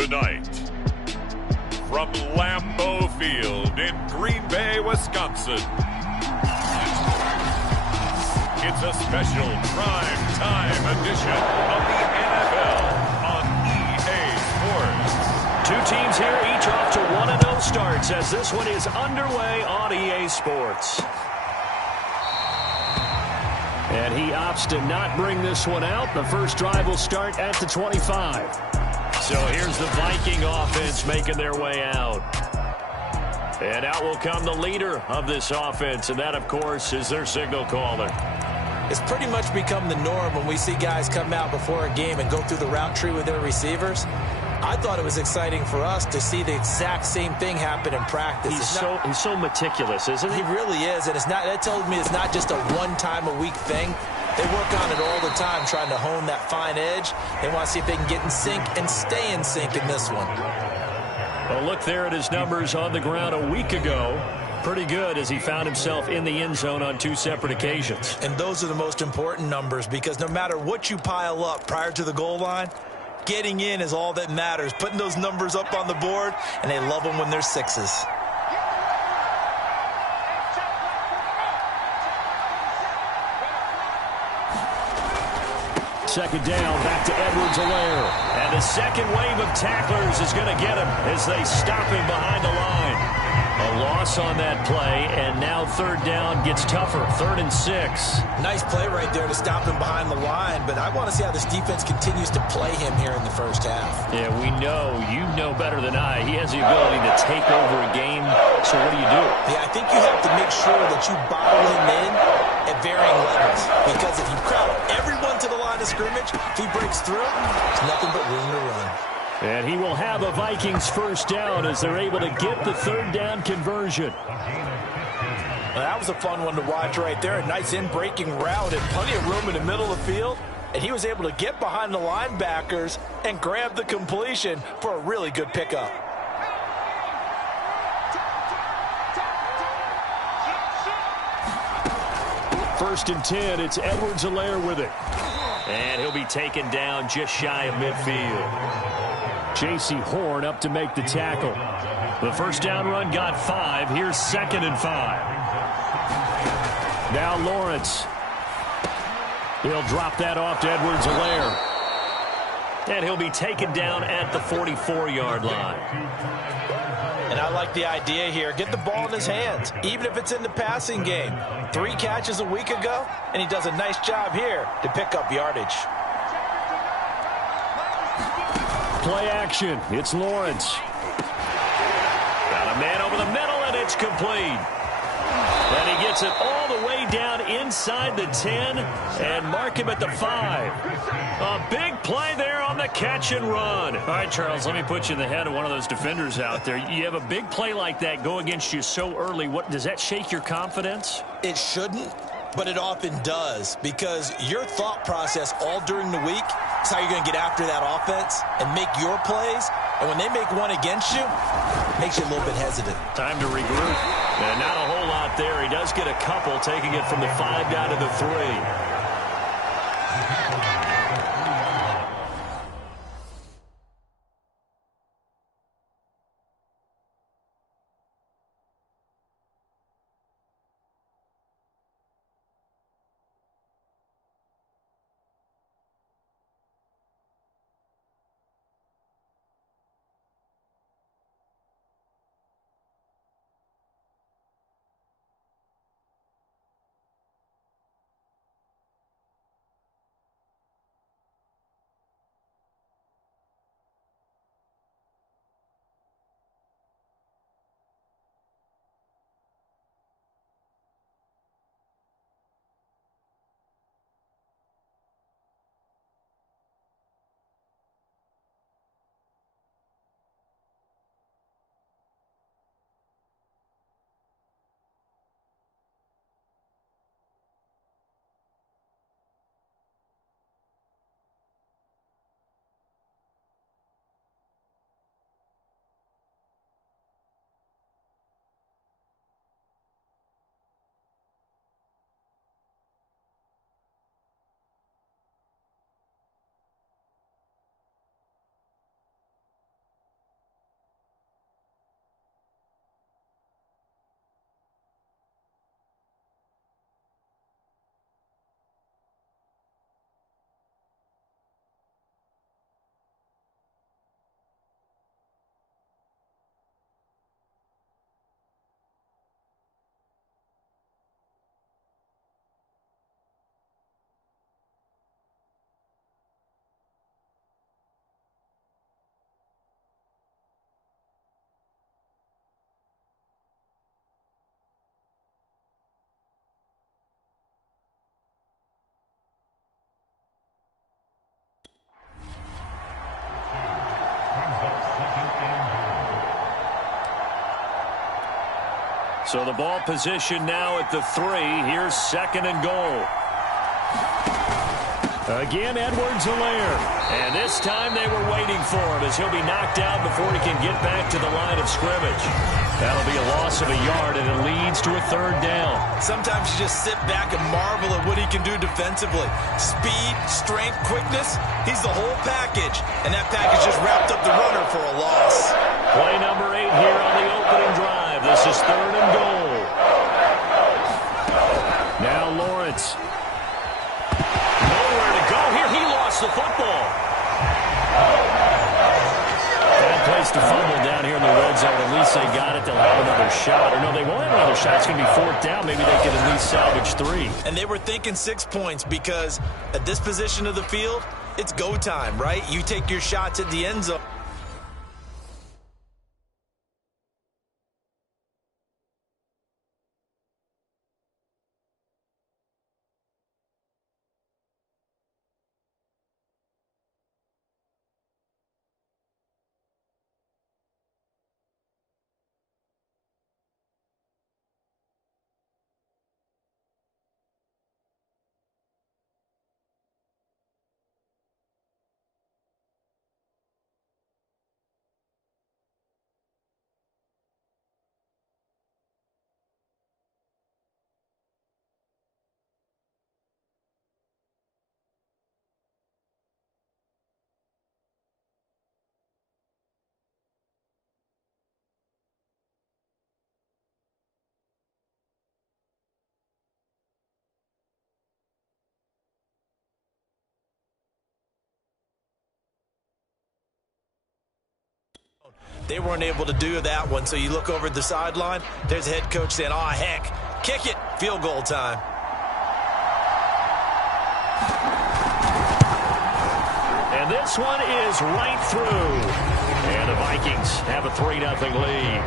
Tonight, from Lambeau Field in Green Bay, Wisconsin, it's a special prime time edition of the NFL on EA Sports. Two teams here, each off to 1-0 starts as this one is underway on EA Sports. And he opts to not bring this one out. The first drive will start at the 25. So here's the Viking offense making their way out. And out will come the leader of this offense, and that, of course, is their signal caller. It's pretty much become the norm when we see guys come out before a game and go through the route tree with their receivers. I thought it was exciting for us to see the exact same thing happen in practice. He's so meticulous, isn't he? He really is, and that tells me it's not just a one-time-a-week thing. They work on it all the time, trying to hone that fine edge. They want to see if they can get in sync and stay in sync in this one. Well, look there at his numbers on the ground a week ago. Pretty good as he found himself in the end zone on 2 separate occasions. And those are the most important numbers because no matter what you pile up prior to the goal line, getting in is all that matters. Putting those numbers up on the board, and they love them when they're 6s. Second down, back to Edwards-Helaire. And the second wave of tacklers is going to get him as they stop him behind the line. A loss on that play, and now third down gets tougher, 3rd and 6. Nice play right there to stop him behind the line, but I want to see how this defense continues to play him here in the first half. Yeah, we know, you know better than I, he has the ability to take over a game, so what do you do? Yeah, I think you have to make sure that you bottle him in at varying levels, because if you crowd everyone to the line of scrimmage, if he breaks through, there's nothing but room to run. And he will have a Vikings first down as they're able to get the third down conversion. Well, that was a fun one to watch right there. A nice in-breaking route and plenty of room in the middle of the field. And he was able to get behind the linebackers and grab the completion for a really good pickup. First and 10, it's Edwards-Helaire with it. And he'll be taken down just shy of midfield. J.C. Horn up to make the tackle. The first down run got 5. Here's 2nd and 5. Now Lawrence. He'll drop that off to Edwards-Helaire. And he'll be taken down at the 44-yard line. And I like the idea here. Get the ball in his hands, even if it's in the passing game. 3 catches a week ago, and he does a nice job here to pick up yardage. Play action. It's Lawrence. Got a man over the middle, and it's complete. And he gets it all the way down inside the 10 and mark him at the 5. A big play there on the catch and run. All right, Charles, let me put you in the head of one of those defenders out there. You have a big play like that go against you so early. What does that shake your confidence? It shouldn't, but it often does because your thought process all during the week is how you're going to get after that offense and make your plays. And when they make one against you, it makes you a little bit hesitant. Time to regroup. And not a whole lot there. He does get a couple, taking it from the 5 down to the 3. So the ball position now at the 3. Here's 2nd and goal. Again, Edwards-Helaire. And this time they were waiting for him as he'll be knocked out before he can get back to the line of scrimmage. That'll be a loss of a yard, and it leads to a 3rd down. Sometimes you just sit back and marvel at what he can do defensively. Speed, strength, quickness, he's the whole package. And that package just wrapped up the runner for a loss. Play number 8 here on the opening drive. This is 3rd and goal. Now Lawrence. Nowhere to go here. He lost the football. Bad place to fumble down here in the red zone. At least they got it. They'll have another shot. Or no, they won't have another shot. It's going to be 4th down. Maybe they can at least salvage 3. And they were thinking 6 points because at this position of the field, it's go time, right? You take your shots at the end zone. They weren't able to do that one, so you look over at the sideline, there's the head coach saying, "Aw, heck, kick it, field goal time." And this one is right through. And the Vikings have a 3-0 lead.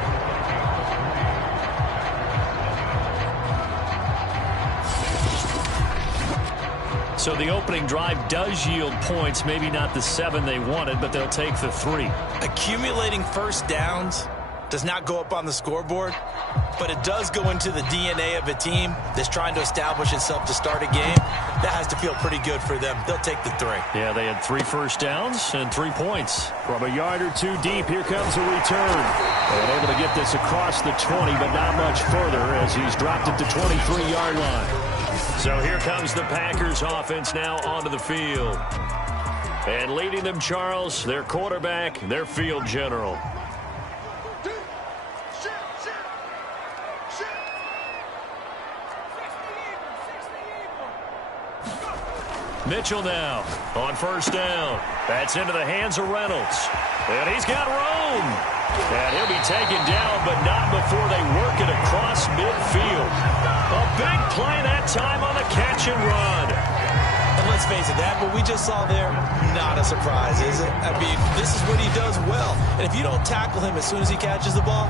So the opening drive does yield points, maybe not the 7 they wanted, but they'll take the 3. Accumulating first downs does not go up on the scoreboard, but it does go into the DNA of a team that's trying to establish itself to start a game. That has to feel pretty good for them. They'll take the 3. Yeah, they had 3 first downs and 3 points. From a yard or 2 deep, here comes a return. And able to get this across the 20, but not much further as he's dropped it to 23-yard line. So here comes the Packers offense now onto the field. And leading them, Charles, their quarterback, their field general. Mitchell now on first down. That's into the hands of Reynolds. And he's got room. And he'll be taken down, but not before they work it across midfield. A big play that time on the catch and run. And let's face it, that what we just saw there, not a surprise, is it? I mean, this is what he does well. And if you don't tackle him as soon as he catches the ball,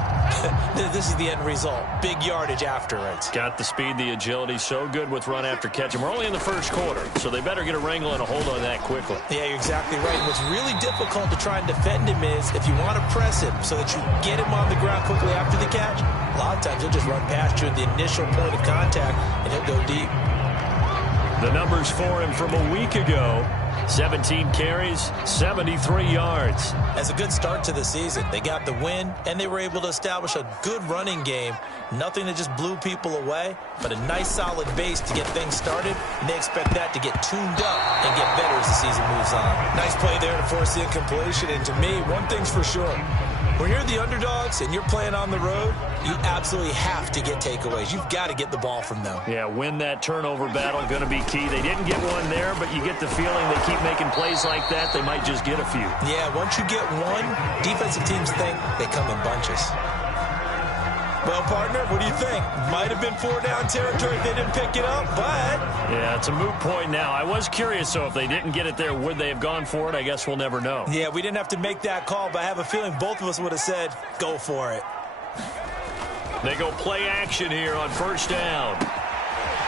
this is the end result. Big yardage after it. Got the speed, the agility, so good with run after catch. And we're only in the first quarter, so they better get a wrangle and a hold on that quickly. Yeah, you're exactly right. And what's really difficult to try and defend him is if you want to press him so that you get him on the ground quickly after the catch, a lot of times he'll just run past you at the initial point of contact, and he'll go deep. The numbers for him from a week ago, 17 carries, 73 yards. That's a good start to the season. They got the win, and they were able to establish a good running game. Nothing that just blew people away, but a nice solid base to get things started, and they expect that to get tuned up and get better as the season moves on. Nice play there to force the incompletion, and to me, one thing's for sure. When you're the underdogs and you're playing on the road, you absolutely have to get takeaways. You've got to get the ball from them. Yeah, win that turnover battle, going to be key. They didn't get one there, but you get the feeling they keep making plays like that, they might just get a few. Yeah, once you get one, defensive teams think they come in bunches. Well, partner, what do you think? Might have been 4-down territory if they didn't pick it up, but... Yeah, it's a moot point now. I was curious, so if they didn't get it there, would they have gone for it? I guess we'll never know. Yeah, we didn't have to make that call, but I have a feeling both of us would have said, go for it. They go play action here on first down.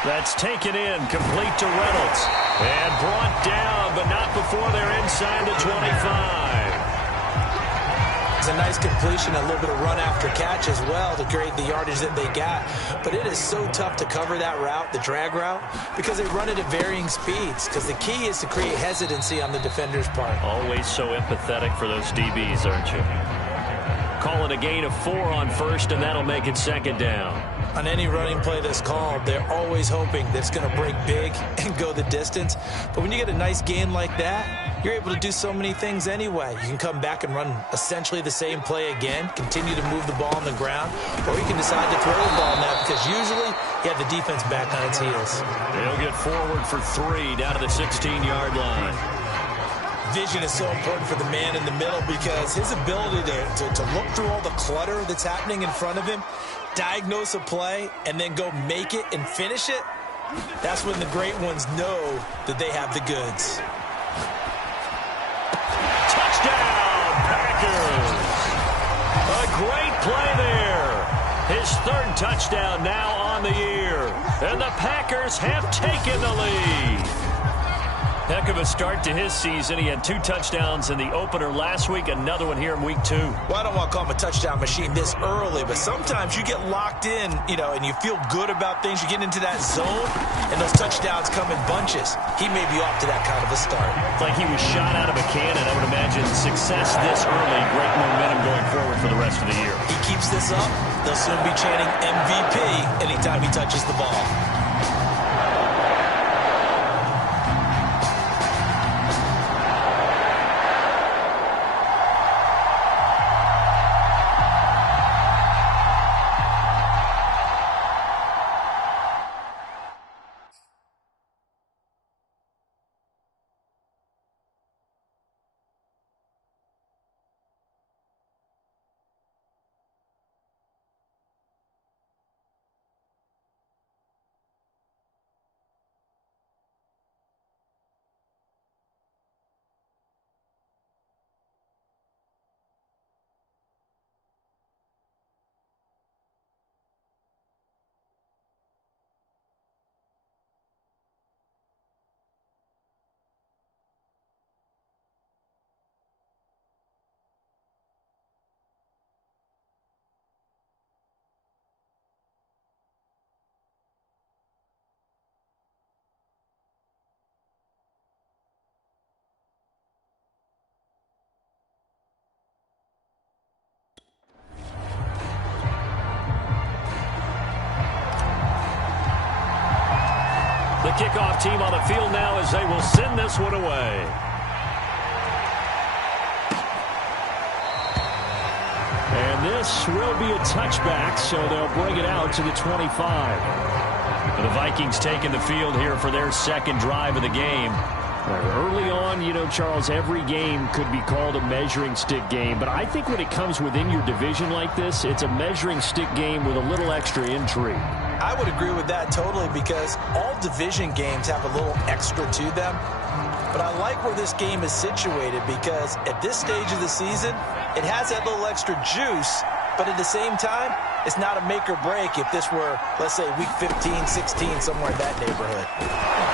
That's taken in, complete to Reynolds. And brought down, but not before they're inside the 25. was a nice completion, a little bit of run after catch as well to create the yardage that they got. But it is so tough to cover that route, the drag route, because they run it at varying speeds, because the key is to create hesitancy on the defender's part. Always so empathetic for those DBs, aren't you? Calling a gain of 4 on first, and that'll make it second down. On any running play that's called, they're always hoping that it's going to break big and go the distance. But when you get a nice gain like that, you're able to do so many things anyway. You can come back and run essentially the same play again, continue to move the ball on the ground, or you can decide to throw the ball now because usually you have the defense back on its heels. They'll get forward for 3 down to the 16-yard line. Vision is so important for the man in the middle because his ability to look through all the clutter that's happening in front of him, diagnose a play, and then go make it and finish it, that's when the great ones know that they have the goods. Touchdown, Packers! A great play there. His 3rd touchdown now on the year. And the Packers have taken the lead. Heck of a start to his season. He had 2 touchdowns in the opener last week, another one here in week 2. Well, I don't want to call him a touchdown machine this early, but sometimes you get locked in, and you feel good about things. You get into that zone, and those touchdowns come in bunches. He may be off to that kind of a start. It's like he was shot out of a cannon. I would imagine success this early, great momentum going forward for the rest of the year. He keeps this up, they'll soon be chanting MVP anytime he touches the ball. The kickoff team on the field now as they will send this one away. And this will be a touchback, so they'll bring it out to the 25. The Vikings taking the field here for their 2nd drive of the game. Early on, Charles, every game could be called a measuring stick game, but I think when it comes within your division like this, it's a measuring stick game with a little extra intrigue. I would agree with that totally because all division games have a little extra to them. But I like where this game is situated because at this stage of the season, it has that little extra juice, but at the same time, it's not a make or break if this were, let's say, week 15, 16, somewhere in that neighborhood.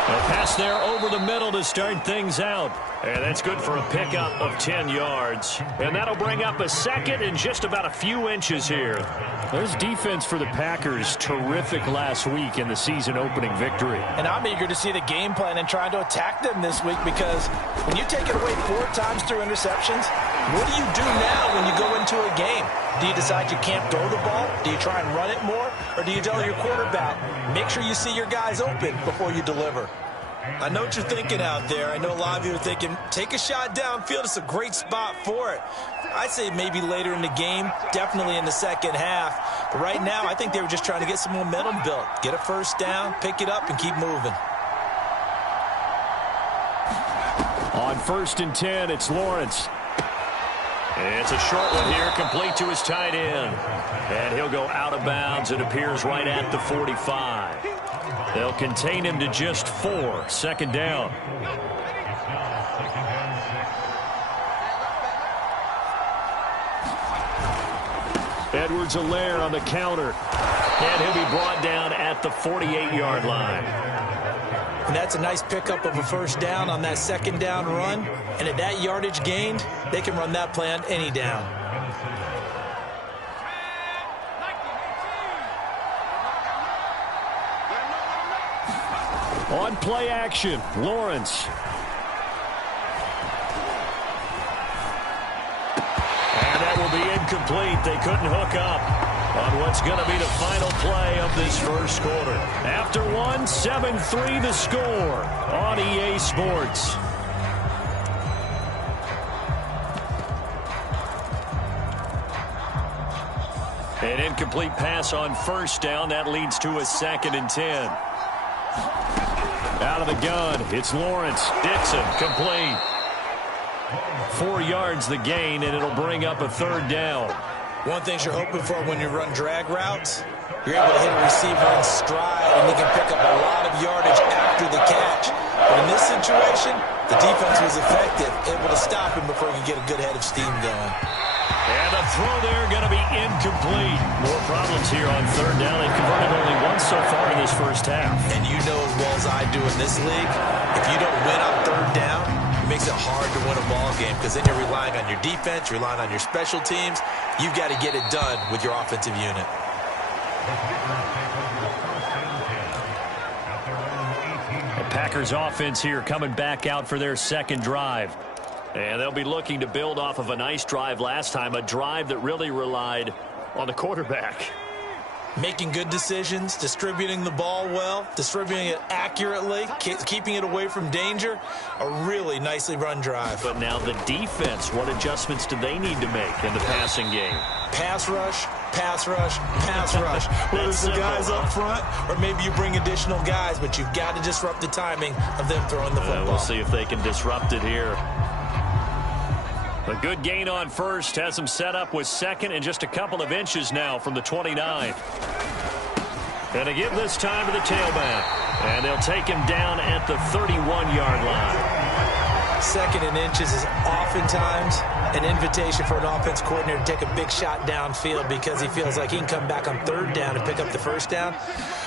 A pass there over the middle to start things out. And that's good for a pickup of 10 yards. And that'll bring up a 2nd and just about a few inches here. There's defense for the Packers. Terrific last week in the season-opening victory. And I'm eager to see the game plan and trying to attack them this week because when you take it away 4 times through interceptions, what do you do now when you go into a game? Do you decide you can't throw the ball? Do you try and run it more? Or do you tell your quarterback, make sure you see your guys open before you deliver? I know what you're thinking out there. I know a lot of you are thinking, take a shot downfield. It's a great spot for it. I'd say maybe later in the game, definitely in the second half. But right now, I think they were just trying to get some momentum built. Get a first down, pick it up, and keep moving. On 1st and 10, it's Lawrence. It's a short one here, complete to his tight end. And he'll go out of bounds. It appears right at the 45. They'll contain him to just 4. 2nd down. Edwards-Helaire on the counter. And he'll be brought down at the 48-yard line. And that's a nice pickup of a first down on that 2nd down run. And at that yardage gained, they can run that play on any down. On play action, Lawrence. And that will be incomplete. They couldn't hook up on what's going to be the final play of this first quarter. After one, 7-3 the score on EA Sports. An incomplete pass on first down. That leads to a 2nd and 10. Out of the gun, it's Lawrence. Dixon, complete. 4 yards the gain, and it'll bring up a 3rd down. One thing you're hoping for when you run drag routes, you're able to hit a receiver in stride, and he can pick up a lot of yardage after the catch. But in this situation, the defense was effective, able to stop him before he could get a good head of steam going. And the throw there going to be incomplete. More problems here on 3rd down. They've converted only once so far in this first half. And you know as well as I do in this league, if you don't win on 3rd down, it makes it hard to win a ball game because then you're relying on your defense, you're relying on your special teams. You've got to get it done with your offensive unit. The Packers offense here coming back out for their 2nd drive. And they'll be looking to build off of a nice drive last time, a drive that really relied on the quarterback. Making good decisions, distributing the ball well, distributing it accurately, keeping it away from danger. A really nicely run drive. But now the defense, what adjustments do they need to make in the passing game? Pass rush, pass rush, pass rush. Whether it's the guys up front or maybe you bring additional guys, but you've got to disrupt the timing of them throwing the football. We'll see if they can disrupt it here. A good gain on first has them set up with 2nd and just a couple of inches now from the 29. And to give this time to the tailback. And they'll take him down at the 31-yard line. 2nd and inches is oftentimes an invitation for an offense coordinator to take a big shot downfield because he feels like he can come back on 3rd down and pick up the 1st down.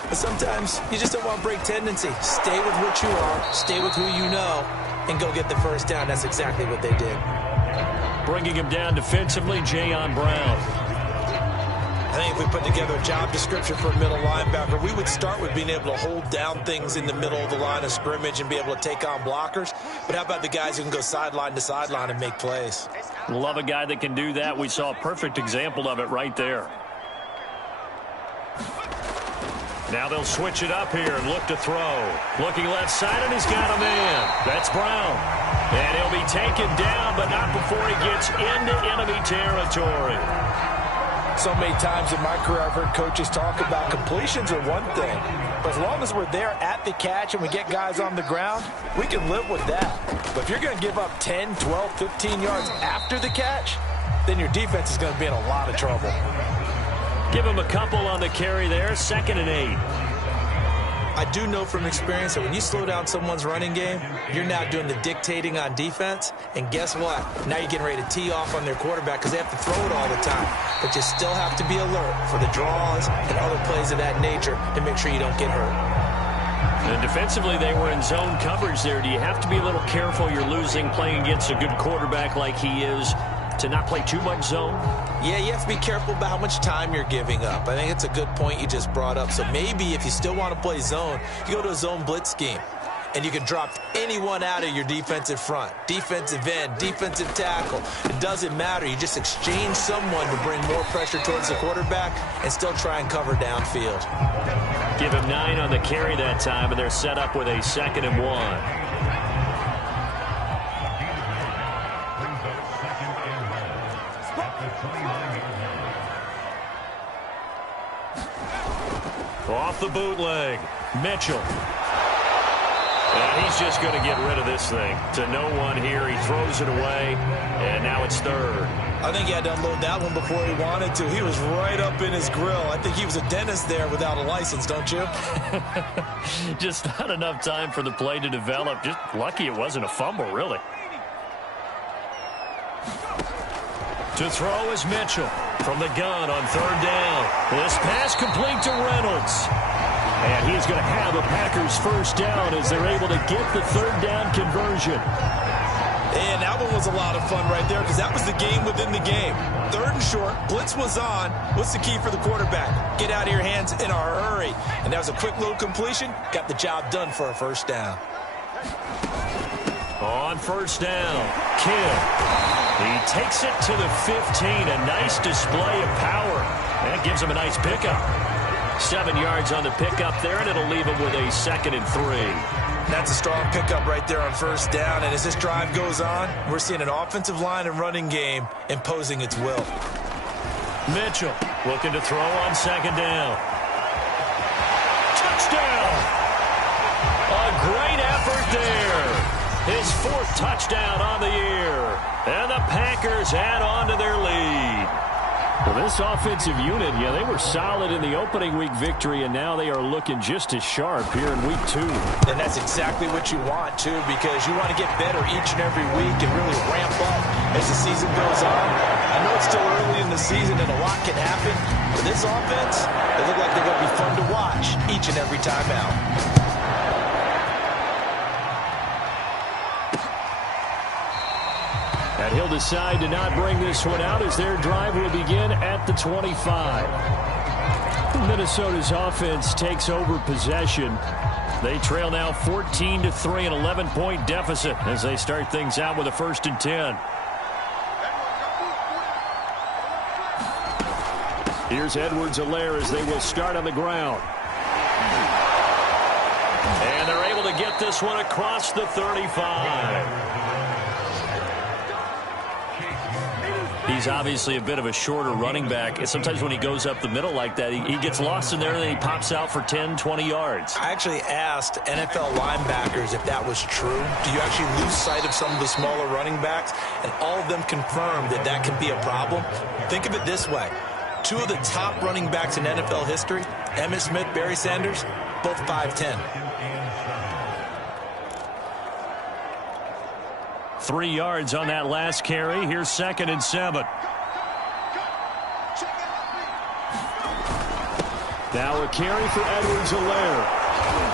But sometimes you just don't want to break tendency. Stay with what you are, stay with who you know, and go get the 1st down. That's exactly what they did. Bringing him down defensively, Jayon Brown. I think if we put together a job description for a middle linebacker, we would start with being able to hold down things in the middle of the line of scrimmage and be able to take on blockers. But how about the guys who can go sideline to sideline and make plays? Love a guy that can do that. We saw a perfect example of it right there. Now they'll switch it up here and look to throw. Looking left side, and he's got a man. That's Brown. And he'll be taken down, but not before he gets into enemy territory. So many times in my career, I've heard coaches talk about completions are one thing. But as long as we're there at the catch and we get guys on the ground, we can live with that. But if you're going to give up 10, 12, 15 yards after the catch, then your defense is going to be in a lot of trouble. Give him a couple on the carry there, 2nd and 8. I do know from experience that when you slow down someone's running game, you're now doing the dictating on defense. And guess what? Now you're getting ready to tee off on their quarterback because they have to throw it all the time. But you still have to be alert for the draws and other plays of that nature to make sure you don't get hurt. And defensively, they were in zone coverage there. Do you have to be a little careful you're losing playing against a good quarterback like he is to not play too much zone? Yeah, you have to be careful about how much time you're giving up. I think it's a good point you just brought up. So maybe if you still want to play zone, you go to a zone blitz scheme. And you can drop anyone out of your defensive front. Defensive end, defensive tackle. It doesn't matter. You just exchange someone to bring more pressure towards the quarterback and still try and cover downfield. Give him 9 on the carry that time, and they're set up with a 2nd and 1. Off the bootleg, Mitchell. And he's just going to get rid of this thing. To no one here, he throws it away, and now it's 3rd. I think he had to unload that one before he wanted to. He was right up in his grill. I think he was a dentist there without a license, don't you? Just not enough time for the play to develop. Just lucky it wasn't a fumble, really. To throw is Mitchell from the gun on 3rd down. This pass complete to Reynolds. And he's going to have a Packers 1st down as they're able to get the 3rd down conversion. And that one was a lot of fun right there because that was the game within the game. 3rd and short, blitz was on. What's the key for the quarterback? Get out of your hands in a hurry. And that was a quick little completion. Got the job done for a first down. On first down, Kim. He takes it to the 15. A nice display of power. That gives him a nice pickup. 7 yards on the pickup there, and it'll leave him with a 2nd and 3. That's a strong pickup right there on first down. And as this drive goes on, we're seeing an offensive line and running game imposing its will. Mitchell looking to throw on 2nd down. Touchdown! A great effort there. His 4th touchdown on the year. And the Packers add on to their lead. Well, this offensive unit, yeah, they were solid in the opening week victory, and now they are looking just as sharp here in week 2. And that's exactly what you want, too, because you want to get better each and every week and really ramp up as the season goes on. I know it's still early in the season and a lot can happen, but this offense, they look like they're going to be fun to watch each and every time out. And he'll decide to not bring this one out as their drive will begin at the 25. Minnesota's offense takes over possession. They trail now 14-3, an 11-point deficit as they start things out with a 1st and 10. Here's Edwards-Helaire as they will start on the ground. And they're able to get this one across the 35. He's obviously a bit of a shorter running back. And sometimes when he goes up the middle like that, he gets lost in there and then he pops out for 10, 20 yards. I actually asked NFL linebackers if that was true. Do you actually lose sight of some of the smaller running backs? And all of them confirmed that that can be a problem. Think of it this way. 2 of the top running backs in NFL history, Emmitt Smith, Barry Sanders, both 5'10". 3 yards on that last carry. Here's 2nd and 7. Now a carry for Edwards-Helaire.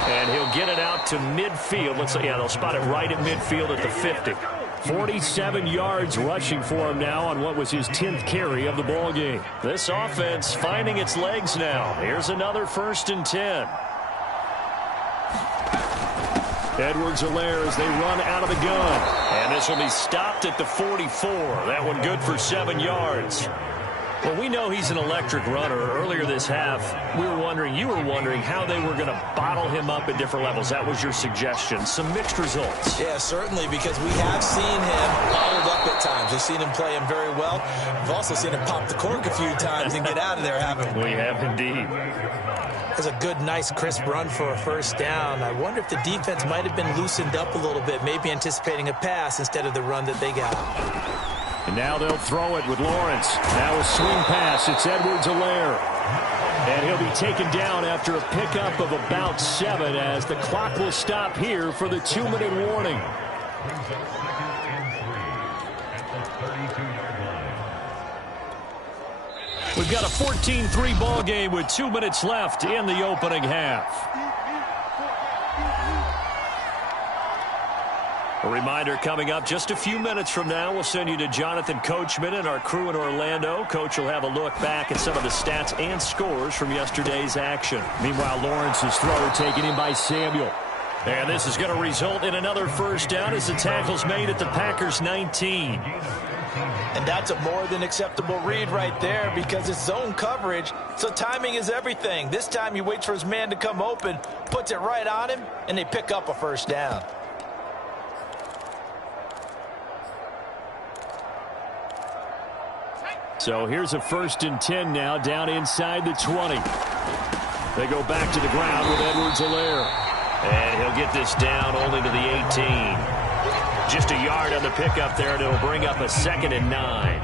And he'll get it out to midfield. Let's say, yeah, they'll spot it right at midfield at the 50. 47 yards rushing for him now on what was his 10th carry of the ball game. This offense finding its legs now. Here's another 1st and 10. Edwards-Helaire as they run out of the gun. And this will be stopped at the 44. That one good for 7 yards. Well, we know he's an electric runner. Earlier this half, you were wondering how they were going to bottle him up at different levels. That was your suggestion. Some mixed results. Yeah, certainly, because we have seen him bottled up at times. We've seen him play him very well. We've also seen him pop the cork a few times and get out of there, haven't we? We have indeed. That's a good, nice, crisp run for a 1st down. I wonder if the defense might have been loosened up a little bit, maybe anticipating a pass instead of the run that they got. And now they'll throw it with Lawrence. Now a swing pass. It's Edwards-Helaire. And he'll be taken down after a pickup of about 7 as the clock will stop here for the 2-minute warning. We've got a 14-3 ball game with 2 minutes left in the opening half. A reminder coming up just a few minutes from now. We'll send you to Jonathan Coachman and our crew in Orlando. Coach will have a look back at some of the stats and scores from yesterday's action. Meanwhile, Lawrence's throw taken in by Samuel. And this is going to result in another 1st down as the tackle's made at the Packers' 19. And that's a more than acceptable read right there because it's zone coverage, so timing is everything. This time he waits for his man to come open, puts it right on him, and they pick up a 1st down. So here's a 1st and 10 now down inside the 20. They go back to the ground with Edwards-Helaire. And he'll get this down only to the 18. Just a yard on the pickup there, and it'll bring up a 2nd and 9.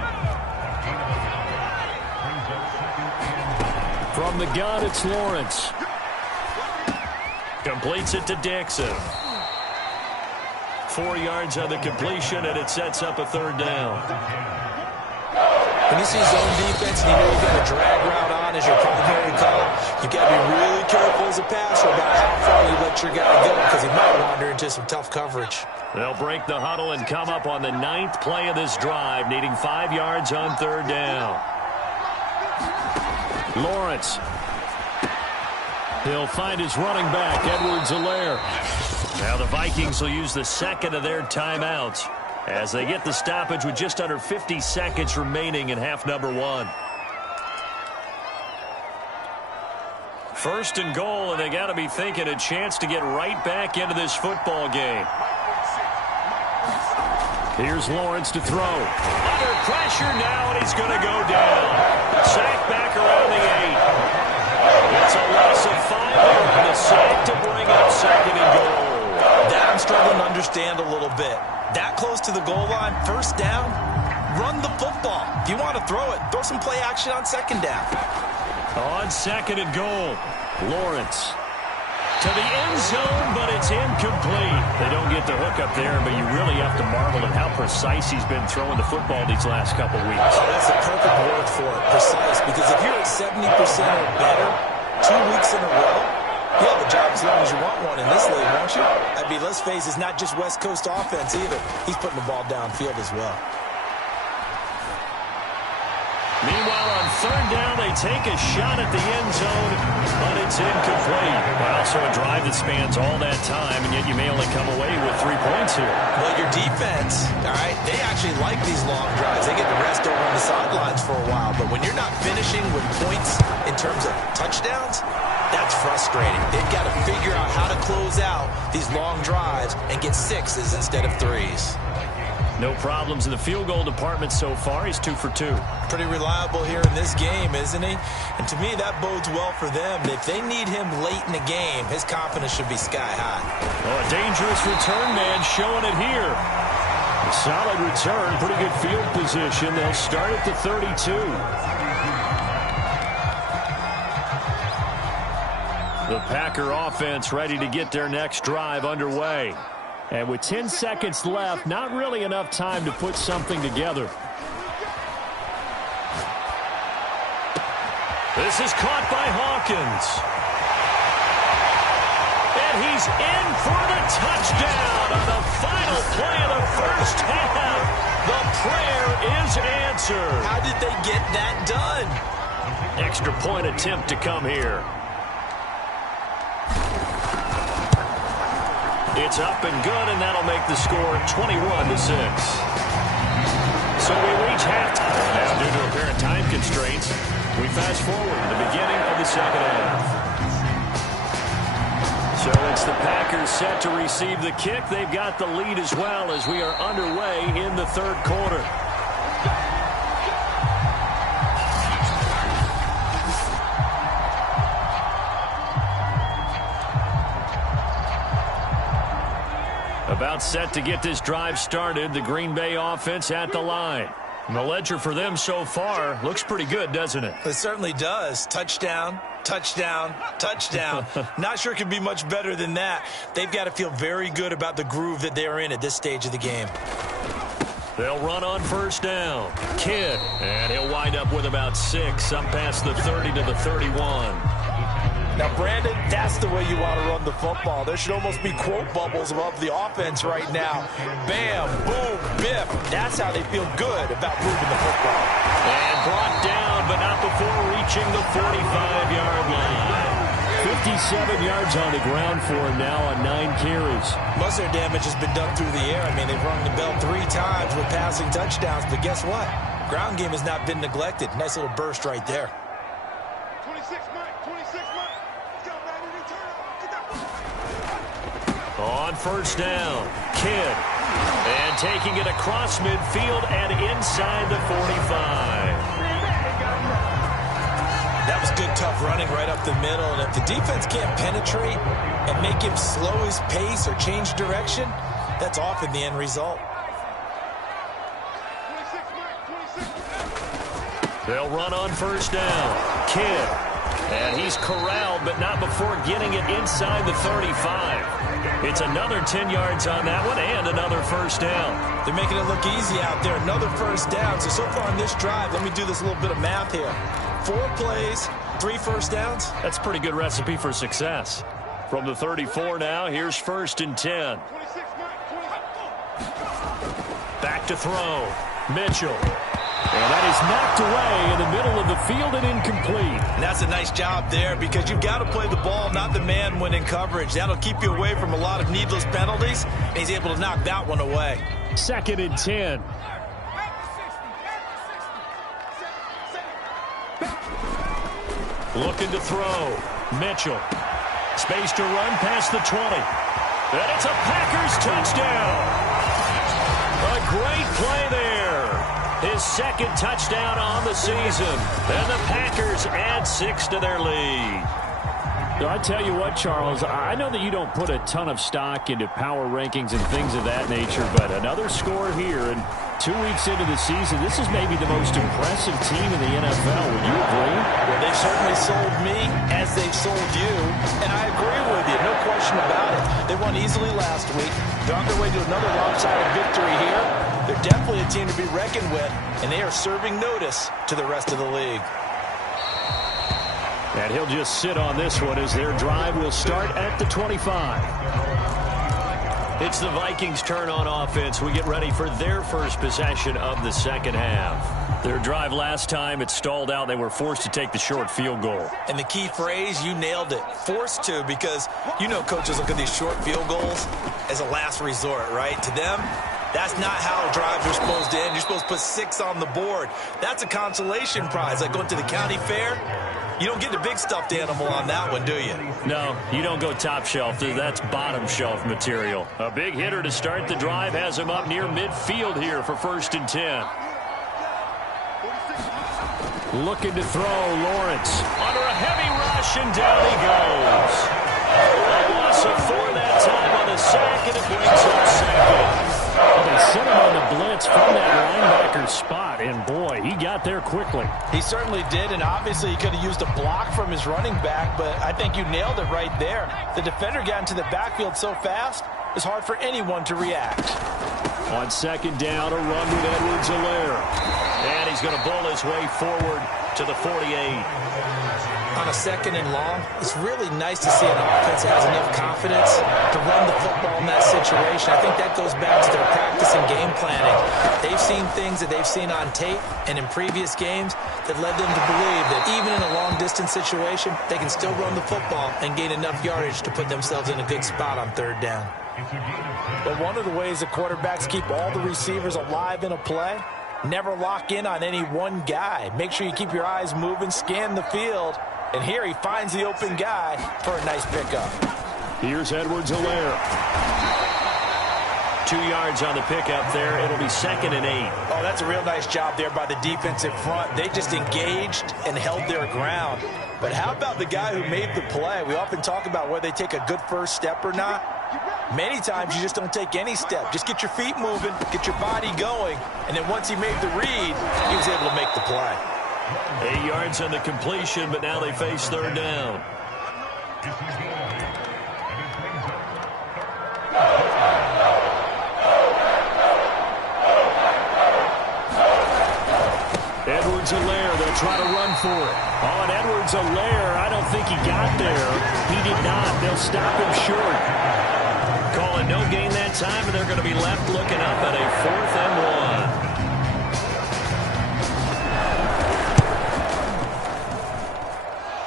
From the gun, it's Lawrence. Completes it to Dixon. 4 yards on the completion, and it sets up a 3rd down. When you see zone defense and you know you've got a drag route on as your primary call, you've got to be really careful as a passer about how far you let your guy go because he might wander into just some tough coverage. They'll break the huddle and come up on the 9th play of this drive, needing 5 yards on 3rd down. Lawrence. He'll find his running back, Edwards-Helaire. Now the Vikings will use the 2nd of their timeouts as they get the stoppage with just under 50 seconds remaining in half number 1. 1st and goal, and they got to be thinking a chance to get right back into this football game. Here's Lawrence to throw. Under pressure now, and he's going to go down. Sack back around the 8. It's a loss of 5 there on the sack to bring up 2nd and goal. That I'm struggling to understand a little bit. That close to the goal line, 1st down, run the football. If you want to throw it, throw some play action on 2nd down. On 2nd and goal, Lawrence to the end zone, but it's incomplete. They don't get the hook up there, but you really have to marvel at how precise he's been throwing the football these last couple weeks. Oh, that's a perfect word for it, precise, because if you're at 70% or better 2 weeks in a row, you have a job as long as you want one in this league, won't you? I mean, let's face it, it's not just West Coast offense either. He's putting the ball downfield as well. Meanwhile, on 3rd down, they take a shot at the end zone, but it's incomplete. Well, so a drive that spans all that time, and yet you may only come away with 3 points here. Well, your defense, all right, they actually like these long drives. They get to rest over on the sidelines for a while, but when you're not finishing with points in terms of touchdowns, that's frustrating. They've got to figure out how to close out these long drives and get 6s instead of 3s. No problems in the field goal department so far. He's 2 for 2. Pretty reliable here in this game, isn't he? And to me, that bodes well for them. If they need him late in the game, his confidence should be sky high. Oh, a dangerous return man showing it here. A solid return, pretty good field position. They'll start at the 32. The Packer offense ready to get their next drive underway. And with 10 seconds left, not really enough time to put something together. This is caught by Hawkins. And he's in for the touchdown on the final play of the 1st half. The prayer is answered. How did they get that done? Extra point attempt to come here. It's up and good, and that'll make the score 21-6. So we reach halftime. Now, due to apparent time constraints, we fast forward to the beginning of the 2nd half. So it's the Packers set to receive the kick. They've got the lead as well as we are underway in the 3rd quarter. About set to get this drive started, the Green Bay offense at the line. And the ledger for them so far looks pretty good, doesn't it? It certainly does. Touchdown, touchdown, touchdown. Not sure it could be much better than that. They've got to feel very good about the groove that they're in at this stage of the game. They'll run on 1st down. Kidd, and he'll wind up with about 6, up past the 30 to the 31. Now, Brandon, that's the way you want to run the football. There should almost be quote bubbles above the offense right now. Bam, boom, biff. That's how they feel good about moving the football. And brought down, but not before reaching the 45-yard line. 57 yards on the ground for him now on 9 carries. Most of their damage has been done through the air. I mean, they've rung the bell 3 times with passing touchdowns, but guess what? Ground game has not been neglected. Nice little burst right there. On 1st down, Kidd. And taking it across midfield and inside the 45. That was good, tough running right up the middle. And if the defense can't penetrate and make him slow his pace or change direction, that's often the end result. They'll run on 1st down. Kidd. And he's corralled, but not before getting it inside the 35. It's another 10 yards on that one and another 1st down. They're making it look easy out there. Another 1st down. So far on this drive, let me do this little bit of math here. 4 plays, 3 1st downs. That's a pretty good recipe for success. From the 34 now, here's 1st and 10. Back to throw. Mitchell. And that is knocked away in the middle of the field and incomplete. And that's a nice job there because you've got to play the ball, not the man when in coverage. That'll keep you away from a lot of needless penalties, and he's able to knock that one away. 2nd and 10. Looking to throw. Mitchell. Space to run past the 20. And it's a Packers touchdown. A great play there. His 2nd touchdown on the season. And the Packers add 6 to their lead. I tell you what, Charles, I know that you don't put a ton of stock into power rankings and things of that nature, but another score here, and 2 weeks into the season, this is maybe the most impressive team in the NFL. Would you agree? Well, they've certainly sold me as they've sold you, and I agree with you, no question about it. They won easily last week. They're on their way to another lopsided victory here. They're definitely a team to be reckoned with, and they are serving notice to the rest of the league. And he'll just sit on this one as their drive will start at the 25. It's the Vikings' turn on offense. We get ready for their first possession of the 2nd half. Their drive last time, it stalled out. They were forced to take the short field goal. And the key phrase, you nailed it, forced to, because you know coaches look at these short field goals as a last resort, right? To them, that's not how drives are supposed to end. You're supposed to put 6 on the board. That's a consolation prize, like going to the county fair. You don't get the big stuffed animal on that one, do you? No, you don't go top shelf. That's bottom shelf material. A big hitter to start the drive has him up near midfield here for 1st and 10. Looking to throw, Lawrence. Under a heavy rush, and down he goes. A loss of 4 that time on the sack, and it brings up 2nd. They sent him on the blitz from that linebacker spot, and boy, he got there quickly. He certainly did, and obviously he could have used a block from his running back, but I think you nailed it right there. The defender got into the backfield so fast, it's hard for anyone to react. On 2nd down, a run with Edwards-Helaire. And he's going to bowl his way forward to the 48. On a 2nd and long, it's really nice to see an offense that has enough confidence to run the football in that situation. I think that goes back to their practice and game planning. They've seen things that they've seen on tape and in previous games that led them to believe that even in a long-distance situation, they can still run the football and gain enough yardage to put themselves in a good spot on 3rd down. But one of the ways the quarterbacks keep all the receivers alive in a play, never lock in on any one guy. Make sure you keep your eyes moving, scan the field. And here he finds the open guy for a nice pickup. Here's Edwards-Helaire. 2 yards on the pickup there. It'll be 2nd and 8. Oh, that's a real nice job there by the defensive front. They just engaged and held their ground. But how about the guy who made the play? We often talk about whether they take a good first step or not. Many times you just don't take any step. Just get your feet moving, get your body going, and then once he made the read, he was able to make the play. 8 yards on the completion, but now they face 3rd down. Edwards-Helaire, they'll try to run for it. On Edwards-Helaire, I don't think he got there. He did not. They'll stop him short. Calling no gain that time, and they're going to be left looking up at a 4th and 1.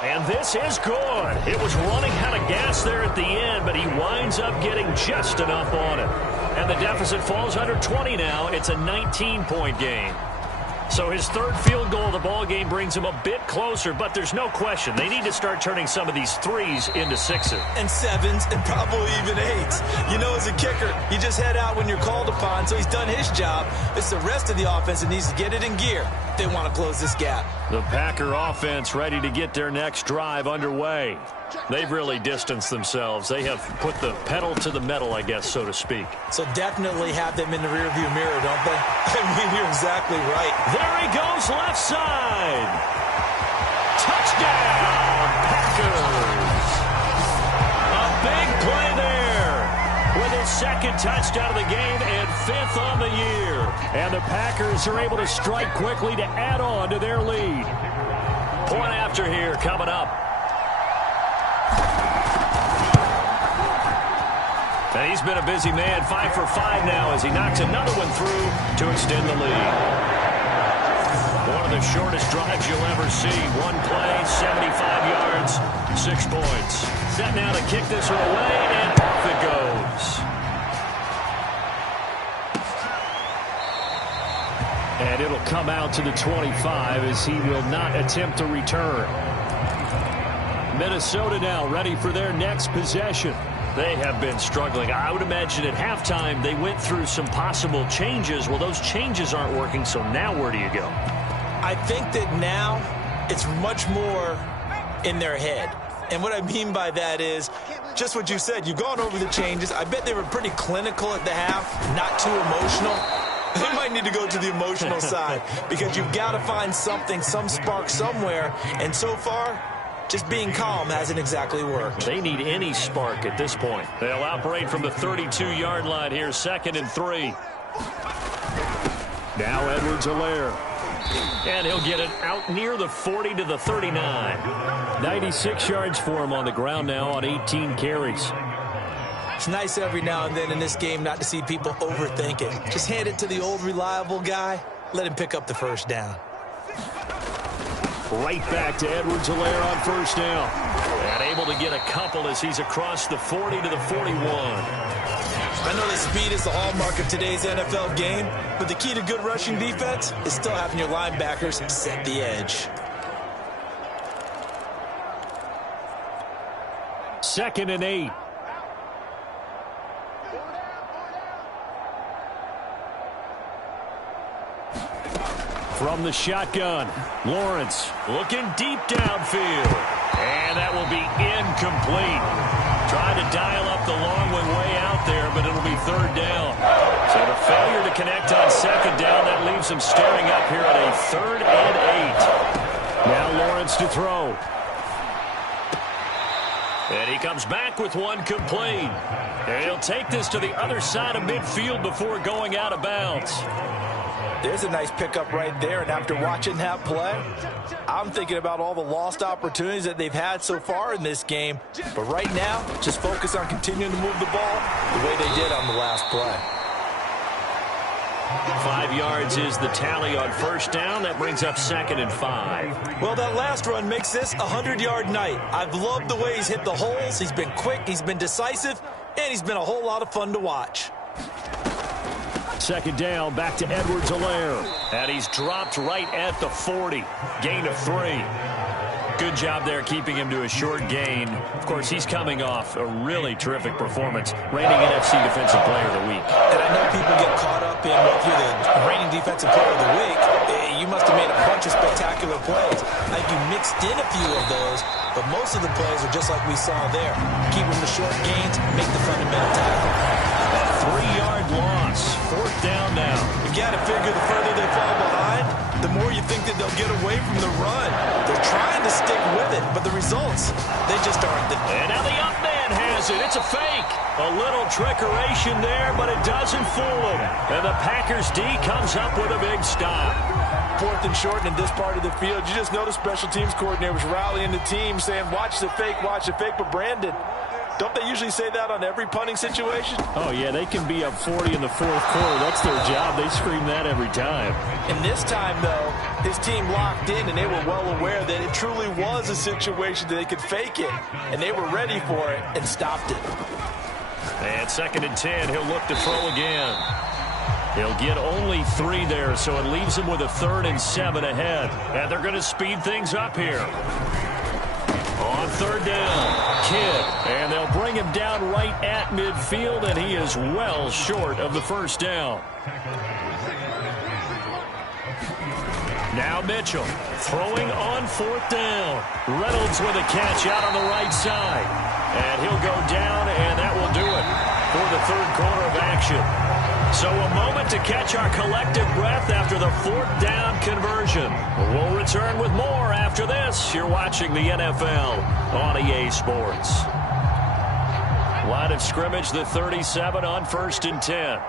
And this is good. It was running out of gas there at the end, but he winds up getting just enough on it. And the deficit falls under 20 now. It's a 19-point game. So his 3rd field goal of the ball game brings him a bit closer, but there's no question they need to start turning some of these 3s into 6s. And 7s and probably even 8s. You know, as a kicker, you just head out when you're called upon, so he's done his job. It's the rest of the offense that needs to get it in gear if they want to close this gap. The Packer offense ready to get their next drive underway. They've really distanced themselves. They have put the pedal to the metal, I guess, so to speak. So definitely have them in the rearview mirror, don't they? I mean, you're exactly right. There he goes, left side. Touchdown, Packers. A big play there with his 2nd touchdown of the game and 5th on the year. And the Packers are able to strike quickly to add on to their lead. Point after here coming up. And he's been a busy man, 5 for 5 now as he knocks another one through to extend the lead. One of the shortest drives you'll ever see. One play, 75 yards, 6 points. Set now to kick this one away, and off it goes. And it'll come out to the 25 as he will not attempt to return. Minnesota now ready for their next possession. They have been struggling. I would imagine at halftime they went through some possible changes. Well, those changes aren't working, so now where do you go? I think that now it's much more in their head. And what I mean by that is just what you said. You've gone over the changes. I bet they were pretty clinical at the half, not too emotional. They might need to go to the emotional side because you've got to find something, some spark somewhere. And so far, just being calm hasn't exactly worked. They need any spark at this point. They'll operate from the 32-yard line here, 2nd and 3. Now Edwards-Helaire. And he'll get it out near the 40 to the 39. 96 yards for him on the ground now on 18 carries. It's nice every now and then in this game not to see people overthink it. Just hand it to the old reliable guy. Let him pick up the first down. Right back to Edwards-Helaire on 1st down. And able to get a couple as he's across the 40 to the 41. I know that speed is the hallmark of today's NFL game, but the key to good rushing defense is still having your linebackers set the edge. 2nd and 8. From the shotgun, Lawrence looking deep downfield. And that will be incomplete. Trying to dial up the long one way out there, but it'll be 3rd down. So the failure to connect on 2nd down, that leaves him staring up here at a 3rd and 8. Now Lawrence to throw. And he comes back with one complete. And he'll take this to the other side of midfield before going out of bounds. There's a nice pickup right there, and after watching that play, I'm thinking about all the lost opportunities that they've had so far in this game. But right now, just focus on continuing to move the ball the way they did on the last play. 5 yards is the tally on 1st down. That brings up 2nd and 5. Well, that last run makes this a 100-yard night. I've loved the way he's hit the holes. He's been quick, he's been decisive, and he's been a whole lot of fun to watch. 2nd down, back to Edwards-Helaire. And he's dropped right at the 40. Gain of 3. Good job there keeping him to a short gain. Of course, he's coming off a really terrific performance. Reigning NFC Defensive Player of the Week. And I know people get caught up in, well, if you're the reigning Defensive Player of the Week, you must have made a bunch of spectacular plays. I think you mixed in a few of those, but most of the plays are just like we saw there. Keep them to short gains, make the fundamental tackle. A 3-yard loss. 4th down now. You got to figure the further they fall behind, the more you think that they'll get away from the run. They're trying to stick with it, but the results, they just aren't there. And now the up man has it. It's a fake. A little trickeration there, but it doesn't fool him. And the Packers D comes up with a big stop. 4th and short in this part of the field. You just notice special teams coordinators rallying the team saying, watch the fake, but Brandon, don't they usually say that on every punting situation? Oh, yeah, they can be up 40 in the 4th quarter. That's their job. They scream that every time. And this time, though, his team locked in, and they were well aware that it truly was a situation that they could fake it, and they were ready for it and stopped it. And 2nd and 10, he'll look to throw again. He'll get only 3 there, so it leaves him with a 3rd and 7 ahead. And they're going to speed things up here. On 3rd down, Kidd. And they'll bring him down right at midfield, and he is well short of the 1st down. Now Mitchell throwing on 4th down. Reynolds with a catch out on the right side. And he'll go down, and that will do it for the 3rd quarter of action. So a moment to catch our collective breath after the 4th down conversion. We'll return with more after this. You're watching the NFL on EA Sports. Line of scrimmage, the 37 on 1st and 10.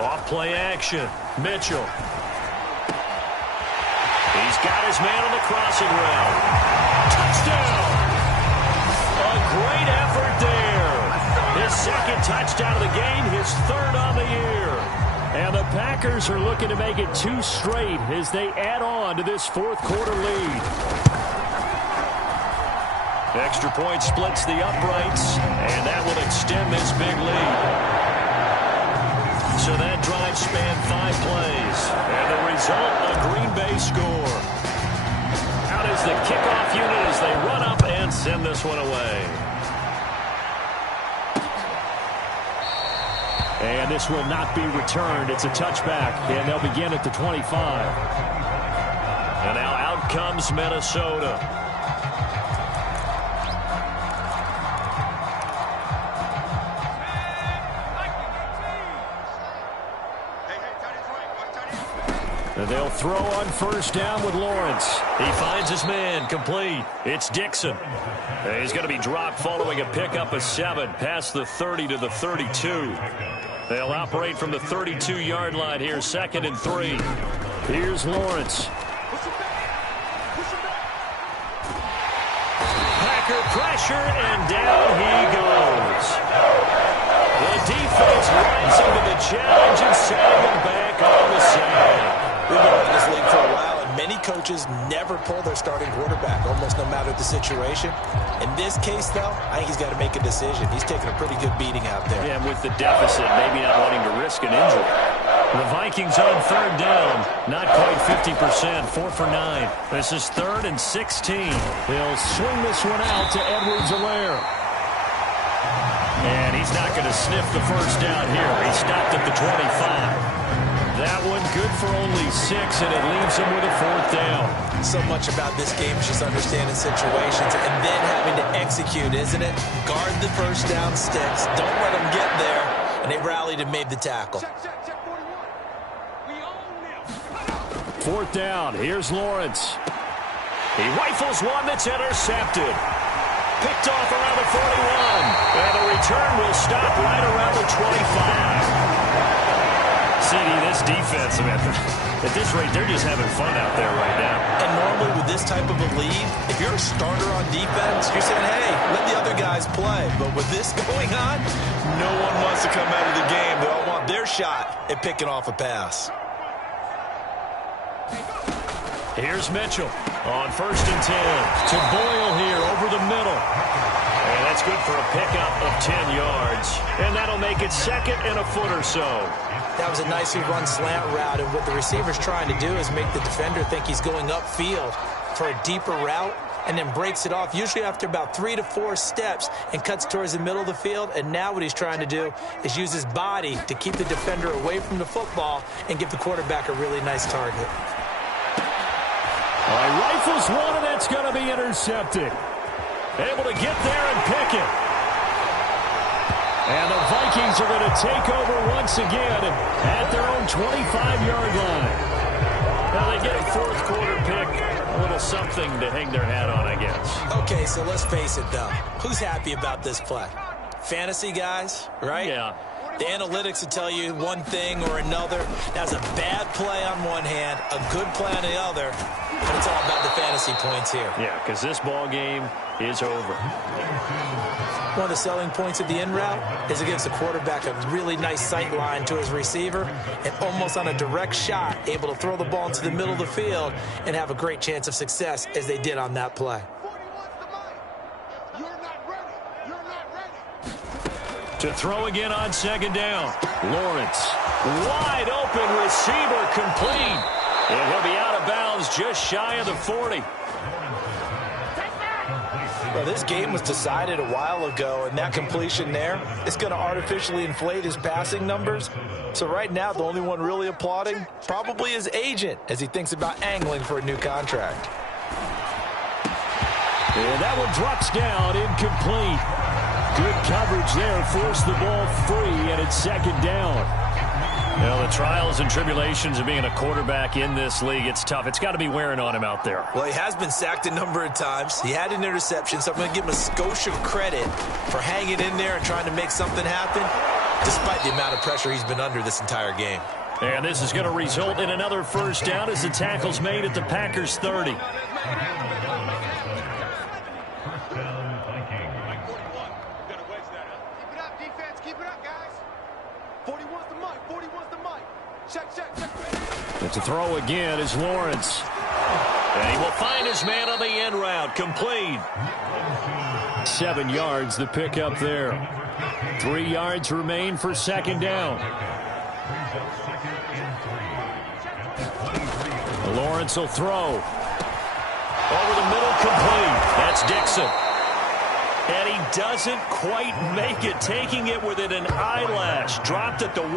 Off play action. Mitchell. He's got his man on the crossing route. Touchdown! A great effort touchdown of the game, his third on the year. And the Packers are looking to make it 2 straight as they add on to this fourth quarter lead. Extra point splits the uprights, and that will extend this big lead. So that drive spanned 5 plays, and the result, a Green Bay score. Out is the kickoff unit as they run up and send this one away. And this will not be returned. It's a touchback, and they'll begin at the 25. And now out comes Minnesota. And they'll throw on first down with Lawrence. He finds his man, complete. It's Dixon. He's going to be dropped following a pickup of 7 past the 30 to the 32. They'll operate from the 32-yard line here, 2nd and 3. Here's Lawrence. Packer pressure, and down he goes. The defense rising to the challenge and setting him back on the side. We've been in this league for a while, and many coaches never pull their starting quarterback, almost no matter the situation. In this case, though, I think he's got to make a decision. He's taking a pretty good beating out there. Yeah, and with the deficit, maybe not wanting to risk an injury. The Vikings on 3rd down, not quite 50%, 4 for 9. This is 3rd and 16. They'll swing this one out to Edwards-Helaire. And he's not going to sniff the first down here. He stopped at the 25. That one good for only 6, and it leaves him with a 4th down. So much about this game is just understanding situations and then having to execute, isn't it? Guard the first down sticks. Don't let them get there. And they rallied and made the tackle. 4th down. Here's Lawrence. He rifles one that's intercepted. Picked off around the 41. And the return will stop right around the 25. CD, this defense, I mean, at this rate, they're just having fun out there right now. And normally with this type of a lead, if you're a starter on defense, you're saying, hey, let the other guys play. But with this going on, no one wants to come out of the game. They all want their shot at picking off a pass. Here's Mitchell on 1st and 10 to Boyle here over the middle. And that's good for a pickup of 10 yards. And that'll make it 2nd and a foot or so. That was a nicely run slant route, and what the receiver's trying to do is make the defender think he's going upfield for a deeper route and then breaks it off, usually after about 3 to 4 steps, and cuts towards the middle of the field. And now what he's trying to do is use his body to keep the defender away from the football and give the quarterback a really nice target. All right, rifles one, and that's going to be intercepted. Able to get there and pick it. And the Vikings are going to take over once again at their own 25-yard line. Now they get a 4th quarter pick. A little something to hang their hat on, I guess. Okay, so let's face it, though. Who's happy about this play? Fantasy guys, right? Yeah. The analytics will tell you one thing or another. That's a bad play on one hand, a good play on the other. But it's all about the fantasy points here. Yeah, because this ball game is over. One of the selling points of the in route is it gives the quarterback a really nice sight line to his receiver and almost on a direct shot able to throw the ball into the middle of the field and have a great chance of success as they did on that play. To throw again on 2nd down. Lawrence, wide open receiver, complete. And he'll be out of bounds just shy of the 40. Well, this game was decided a while ago, and that completion there is going to artificially inflate his passing numbers. So right now, the only one really applauding probably his agent as he thinks about angling for a new contract. And that one drops down, incomplete. Good coverage there, forced the ball free, and it's 2nd down. Well, the trials and tribulations of being a quarterback in this league, it's tough. It's got to be wearing on him out there. Well, he has been sacked a number of times. He had an interception, so I'm going to give him a skosh of credit for hanging in there and trying to make something happen, despite the amount of pressure he's been under this entire game. And this is going to result in another 1st down as the tackle's made at the Packers' 30. It's a throw again is Lawrence. And he will find his man on the end route. Complete. 7 yards the pick up there. 3 yards remain for second down. Lawrence will throw. Over the middle, complete. That's Dixon. And he doesn't quite make it, taking it within an eyelash. Dropped at the 1.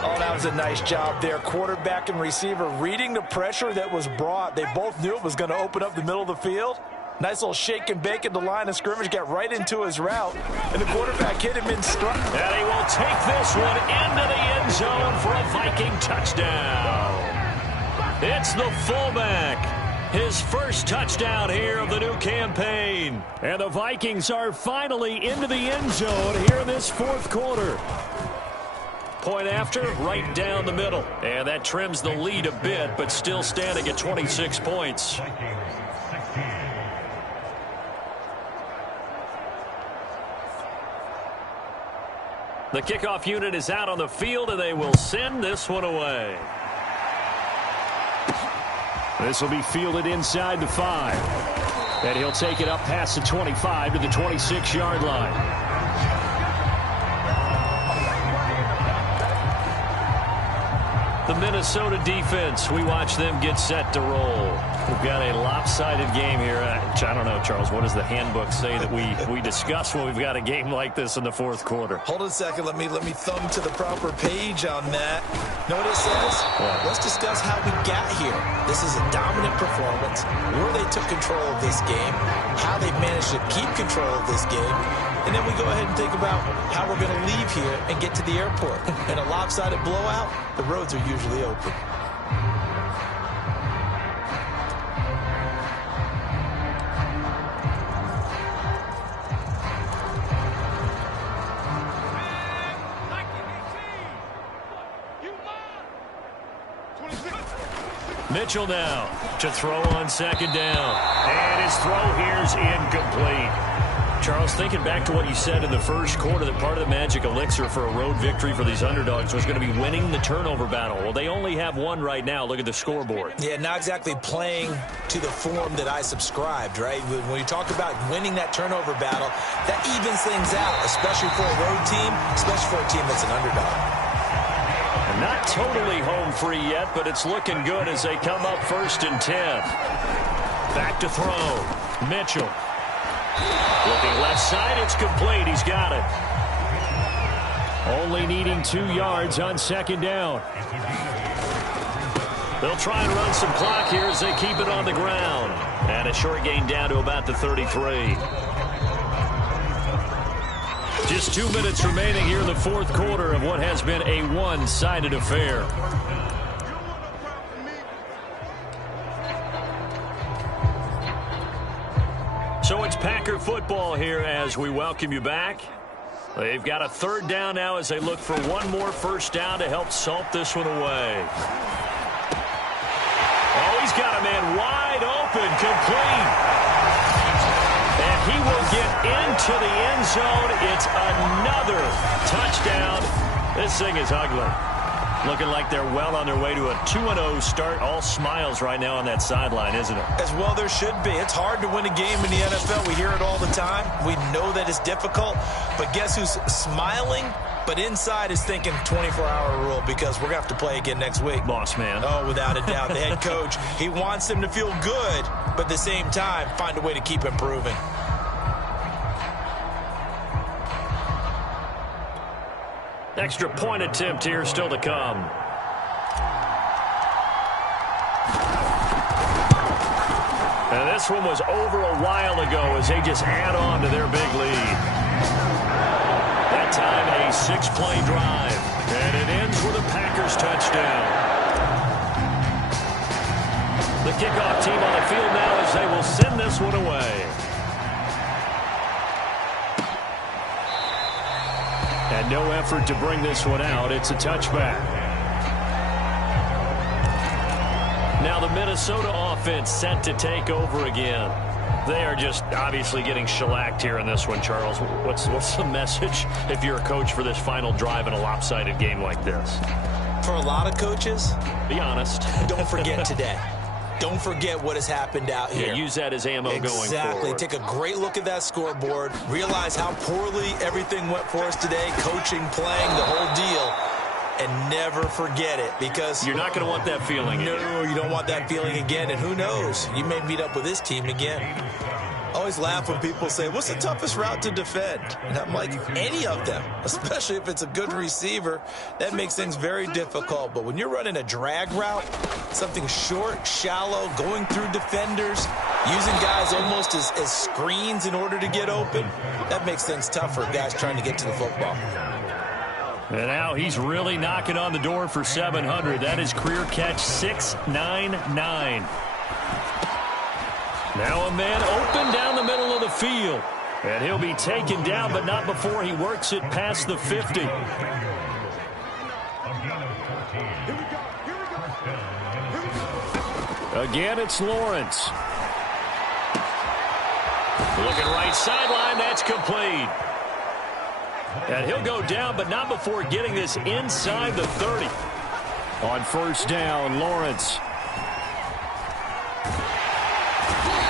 Oh, that was a nice job there. Quarterback and receiver reading the pressure that was brought. They both knew it was going to open up the middle of the field. Nice little shake and bake at the line of scrimmage, got right into his route, and the quarterback hit him in stride. And he will take this one into the end zone for a Viking touchdown. It's the fullback. His first touchdown here of the new campaign. And the Vikings are finally into the end zone here in this fourth quarter. Point after, right down the middle. And that trims the lead a bit, but still standing at 26 points. The kickoff unit is out on the field, and they will send this one away. This will be fielded inside the 5. And he'll take it up past the 25 to the 26-yard line. The Minnesota defense, we watch them get set to roll. We've got a lopsided game here. I don't know, Charles, what does the handbook say that we discuss when we've got a game like this in the fourth quarter? Hold on a second. Let me thumb to the proper page on that. Know what it says? Yeah. Let's discuss how we got here. This is a dominant performance, where they took control of this game, how they managed to keep control of this game, and then we go ahead and think about how we're going to leave here and get to the airport. In a lopsided blowout, the roads are usually open. Mitchell now to throw on second down. And his throw here's incomplete. Charles, thinking back to what you said in the first quarter, that part of the magic elixir for a road victory for these underdogs was going to be winning the turnover battle. Well, they only have one right now. Look at the scoreboard. Yeah, not exactly playing to the form that I subscribed, right? When you talk about winning that turnover battle, that evens things out, especially for a road team, especially for a team that's an underdog. Not totally home free yet, but it's looking good as they come up 1st and 10. Back to throw. Mitchell. Looking left side, it's complete. He's got it. Only needing 2 yards on second down. They'll try and run some clock here as they keep it on the ground. And a short gain down to about the 33. Just 2 minutes remaining here in the fourth quarter of what has been a one-sided affair. So it's Packer football here as we welcome you back. They've got a 3rd down now as they look for one more first down to help salt this one away. Oh, he's got a man wide open, complete. And he will get into the end zone. It's another touchdown. This thing is ugly. Looking like they're well on their way to a 2-0 start. All smiles right now on that sideline, isn't it? As well there should be. It's hard to win a game in the NFL. We hear it all the time. We know that it's difficult. But guess who's smiling? But inside is thinking 24-hour rule, because we're going to have to play again next week. Boss man. Oh, without a doubt. The head coach, he wants them to feel good, but at the same time, find a way to keep improving. Extra point attempt here still to come. And this one was over a while ago as they just add on to their big lead. That time a 6-play drive. And it ends with a Packers touchdown. The kickoff team on the field now as they will send this one away. And no effort to bring this one out. It's a touchback. Now the Minnesota offense set to take over again. They are just obviously getting shellacked here in this one, Charles. What's the message if you're a coach for this final drive in a lopsided game like this? For a lot of coaches, be honest. Don't forget today. Don't forget what has happened out here. Yeah, use that as ammo going forward. Exactly. Take a great look at that scoreboard. Realize how poorly everything went for us today. Coaching, playing, the whole deal. And never forget it, because you're not going to want that feeling again. No, you don't want that feeling again. And who knows? You may meet up with this team again. I always laugh when people say, what's the toughest route to defend? And I'm like, any of them, especially if it's a good receiver. That makes things very difficult. But when you're running a drag route, something short, shallow, going through defenders, using guys almost as screens in order to get open, that makes things tough for guys trying to get to the football. And now he's really knocking on the door for 700. That is career catch 699. Now a man open down the middle of the field. And he'll be taken down, but not before he works it past the 50. Again, it's Lawrence. Looking right sideline, that's complete. And he'll go down, but not before getting this inside the 30. On first down, Lawrence.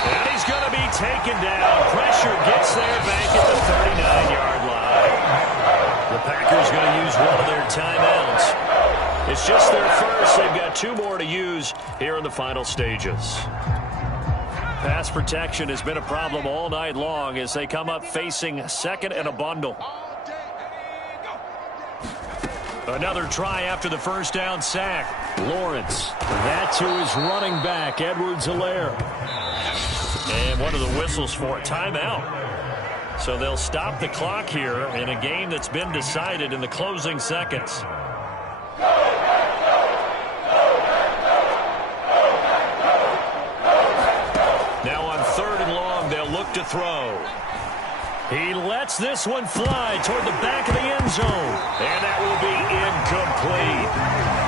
And he's going to be taken down. Pressure gets there back at the 39-yard line. The Packers going to use one of their timeouts. It's just their first. They've got 2 more to use here in the final stages. Pass protection has been a problem all night long as they come up facing second and a bundle. Another try after the first down sack. Lawrence. That to his running back, Edwards-Helaire. And what are the whistles for? Timeout. So they'll stop the clock here in a game that's been decided in the closing seconds. Now on third and long, they'll look to throw. He lets this one fly toward the back of the end zone. And that will be incomplete.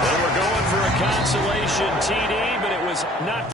They were going for a consolation TD, but it was not